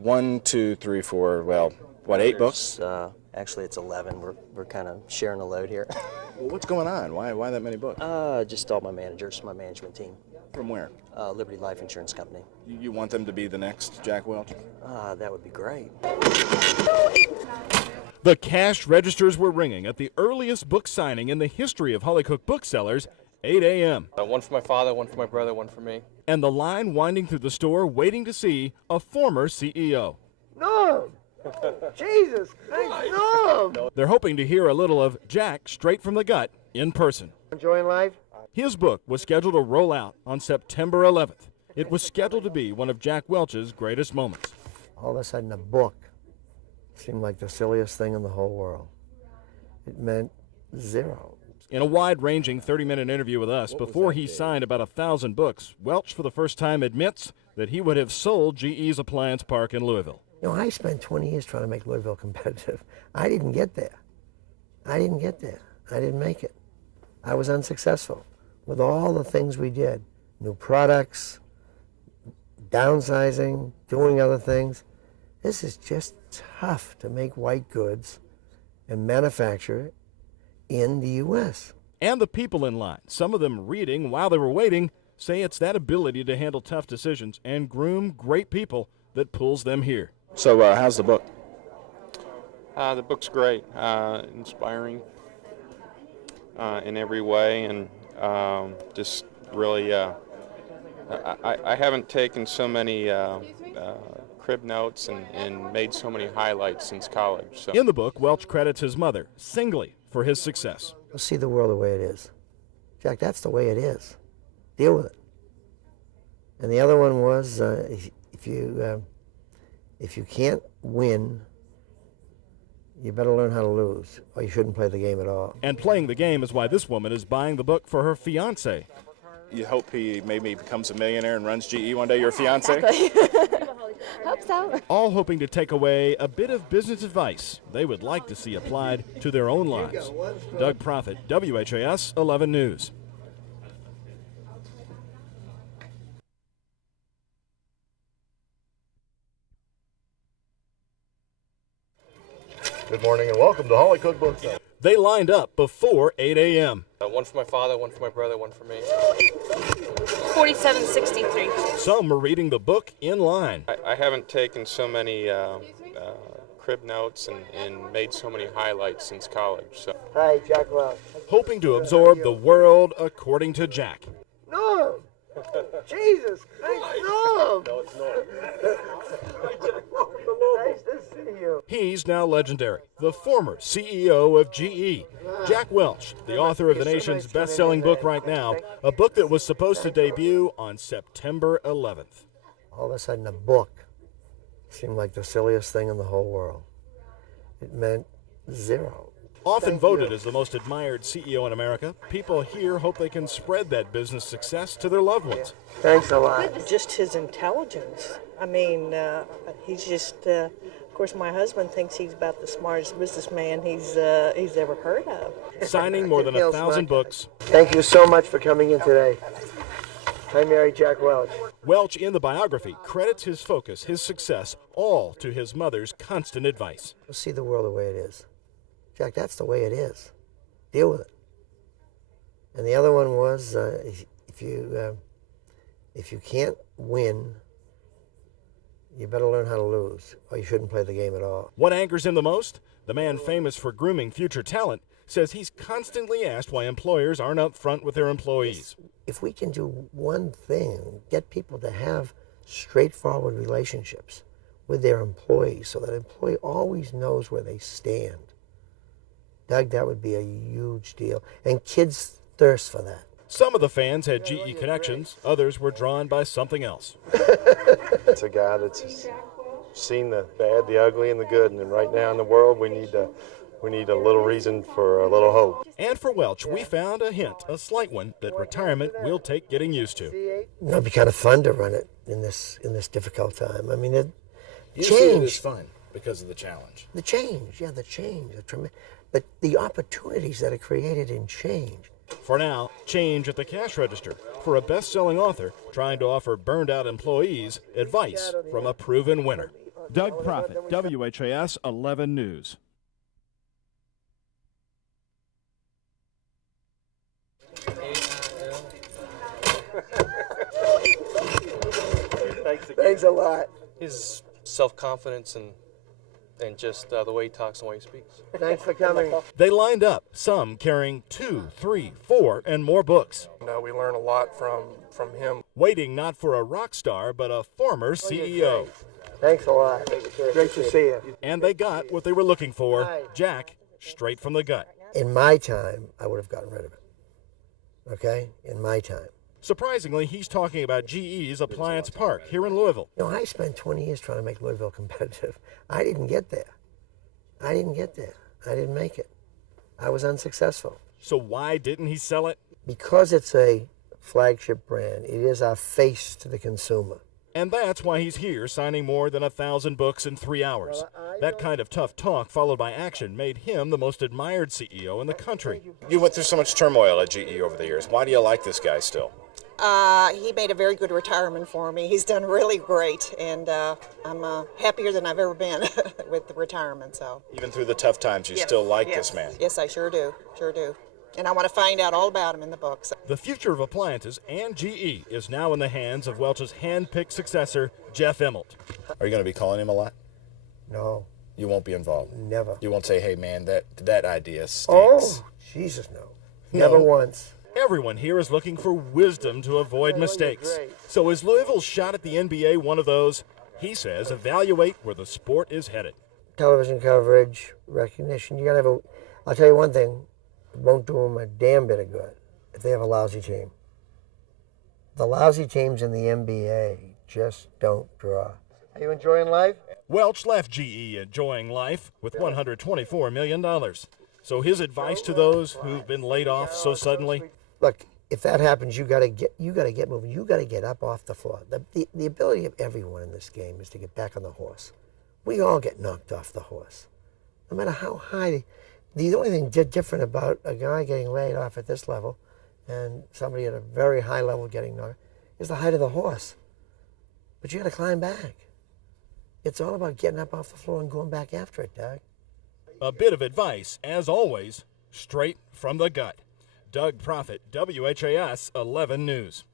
1, 2, 3, 4, well, what, 8 books? Actually, it's 11. We're kind of sharing the load here. Well, what's going on? Why that many books? Just all my managers, my management team. From where? Liberty Life Insurance Company. You want them to be the next Jack Welch? That would be great. The cash registers were ringing at the earliest book signing in the history of Holly Cook Booksellers, 8 a.m. One for my father, one for my brother, one for me. And the line winding through the store waiting to see a former CEO. No! Jesus! No! They're hoping to hear a little of Jack straight from the gut in person. Enjoying life? His book was scheduled to roll out on September 11th. It was scheduled to be one of Jack Welch's greatest moments. All of a sudden, a book seemed like the silliest thing in the whole world. It meant zero. In a wide-ranging 30-minute interview with us, before he signed about 1,000 books, Welch for the first time admits that he would have sold GE's appliance park in Louisville. You know, I spent 20 years trying to make Louisville competitive. I didn't get there. I didn't make it. I was unsuccessful with all the things we did. New products, downsizing, doing other things. This is just tough to make white goods and manufacture it in the U.S. And the people in line, some of them reading while they were waiting, say it's that ability to handle tough decisions and groom great people that pulls them here. So how's the book? The book's great, inspiring in every way, and just really, I haven't taken so many crib notes and made so many highlights since college. So. In the book, Welch credits his mother singly for his success. You'll see the world the way it is. Jack, that's the way it is. Deal with it. And the other one was, if you can't win, you better learn how to lose, or you shouldn't play the game at all. And playing the game is why this woman is buying the book for her fiancé. You hope he maybe becomes a millionaire and runs GE one day, your fiancé? Exactly. Hope so. All hoping to take away a bit of business advice they would like to see applied to their own lives. Doug Proffitt, WHAS 11 News. Good morning and welcome to Holly Cook Booksellers. They lined up before 8 a.m. One for my father, one for my brother, one for me. 4763. Some were reading the book in line. I haven't taken so many crib notes and made so many highlights since college. So. Hi, Jack Welch. Hoping to absorb the world according to Jack. No! Jesus! No! No, it's not. Nice to see you. He's now legendary, the former CEO of GE. Jack Welch, the author of the nation's best-selling book right now, a book that was supposed to debut on September 11th. All of a sudden, a book seemed like the silliest thing in the whole world. It meant zero. Often voted as the most admired CEO in America, people here hope they can spread that business success to their loved ones. Thanks a lot. Just his intelligence. I mean, he's just, of course, my husband thinks he's about the smartest businessman he's ever heard of. Signing more than 1,000 books. Thank you so much for coming in today. I married Jack Welch. Welch, in the biography, credits his focus, his success, all to his mother's constant advice. You'll see the world the way it is. Jack, that's the way it is. Deal with it. And the other one was, if you can't win, you better learn how to lose, or you shouldn't play the game at all. What angers him the most? The man famous for grooming future talent says he's constantly asked why employers aren't up front with their employees. If we can do one thing, get people to have straightforward relationships with their employees so that an employee always knows where they stand. Doug, that would be a huge deal. And kids thirst for that. Some of the fans had GE connections. Others were drawn by something else. It's a guy that's seen the bad, the ugly, and the good. And right now in the world, we need a little reason for a little hope. And for Welch, we found a hint, a slight one, that retirement will take getting used to. It'd be kind of fun to run it in this difficult time. I mean, You see it as fun because of the challenge. The change, but the opportunities that are created in change. For now, change at the cash register for a best-selling author trying to offer burned-out employees advice from a proven winner. Doug Profit, WHAS 11 News. Thanks a lot. His self-confidence and just the way he talks and the way he speaks. Thanks for coming. They lined up, some carrying 2, 3, 4, and more books. We learn a lot from him. Waiting not for a rock star, but a former CEO. Thanks a lot. Great to see you. And they got what they were looking for, Jack, straight from the gut. In my time, I would have gotten rid of it. Okay? In my time. Surprisingly, he's talking about GE's Appliance Park here in Louisville. You know, I spent 20 years trying to make Louisville competitive. I didn't get there. I didn't make it. I was unsuccessful. So why didn't he sell it? Because it's a flagship brand. It is our face to the consumer. And that's why he's here, signing more than 1,000 books in 3 hours. That kind of tough talk followed by action made him the most admired CEO in the country. You went through so much turmoil at GE over the years. Why do you like this guy still? He made a very good retirement for me. He's done really great, and I'm happier than I've ever been with the retirement. So Even through the tough times, you still like this man. Yes, I sure do. And I want to find out all about him in the books. The future of appliances and GE is now in the hands of Welch's hand-picked successor, Jeff Immelt. Are you going to be calling him a lot? No. You won't be involved? Never. You won't say, hey, man, that idea stinks? Oh, Jesus, no. Never once. Everyone here is looking for wisdom to avoid mistakes. So is Louisville's shot at the NBA one of those? He says evaluate where the sport is headed. Television coverage, recognition. You got to have I'll tell you one thing. It won't do them a damn bit of good if they have a lousy team. The lousy teams in the NBA just don't draw. Are you enjoying life? Welch left GE enjoying life with $124 million. So his advice to those who've been laid off so suddenly? Look, if that happens, you got to get moving. You got to get up off the floor. The ability of everyone in this game is to get back on the horse. We all get knocked off the horse, no matter how high. The only thing different about a guy getting laid off at this level and somebody at a very high level getting knocked is the height of the horse. But you got to climb back. It's all about getting up off the floor and going back after it, Doug. A bit of advice, as always, straight from the gut. Doug Profit, WHAS 11 News.